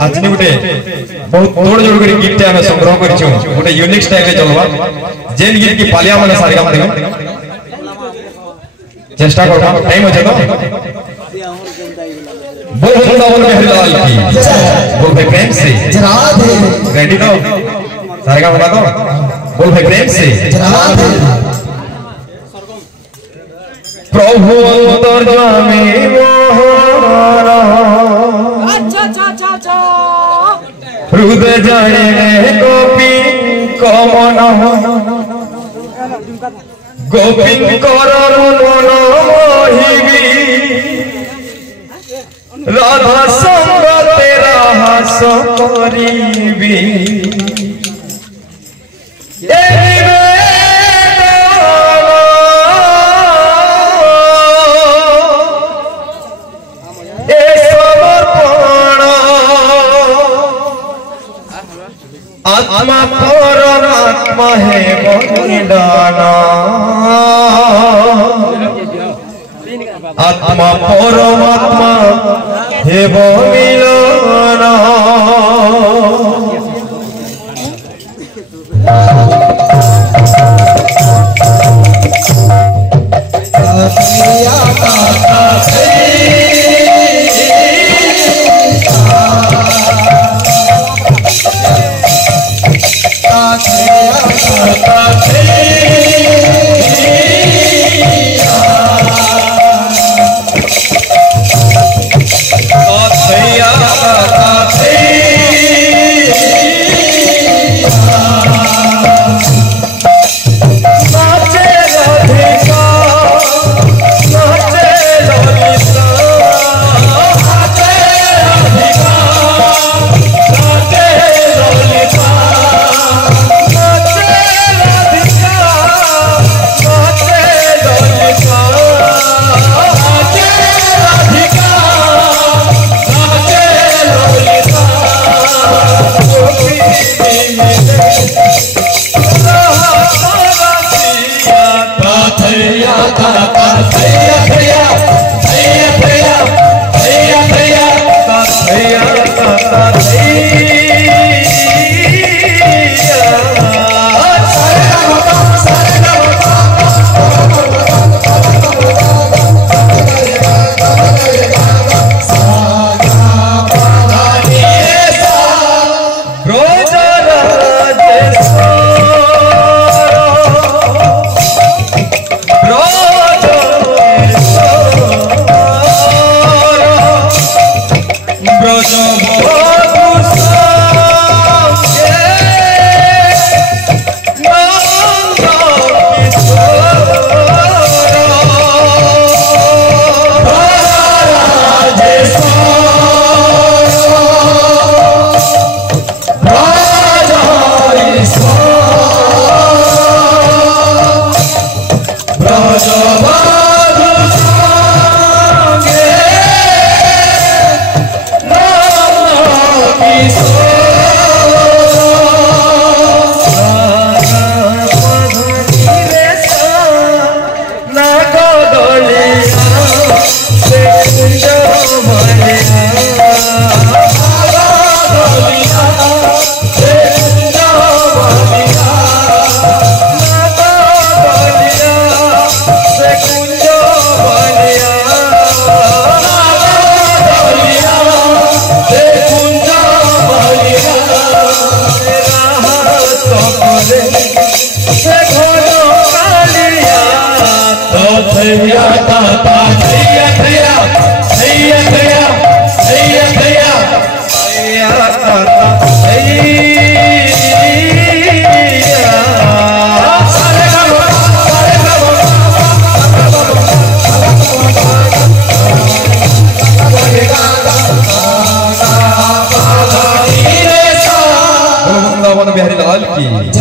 आज गोटे बहुत तोड़ जोड़ कर गीत आम संग्रह कर गोटे यूनिक स्टाइल में चलवा जेन गीत की पालिया मैंने सारे काम देगा चेष्टा करबा टाइम हो तो बोल वृंदावन बिहारी लाल की बोल भाई प्रेम से रेडी तो सारे काम बता दो बोल भाई प्रेम से प्रभु अंतर्यामी मोहरा हृदय जाने गोपी कमन गोपी कर मन मोहिबी राधा संग तेरा हास करीबी आत्मा परमात्मा है बलिदाना आत्मा परमात्मा है बलिदाना बिहारी लाल की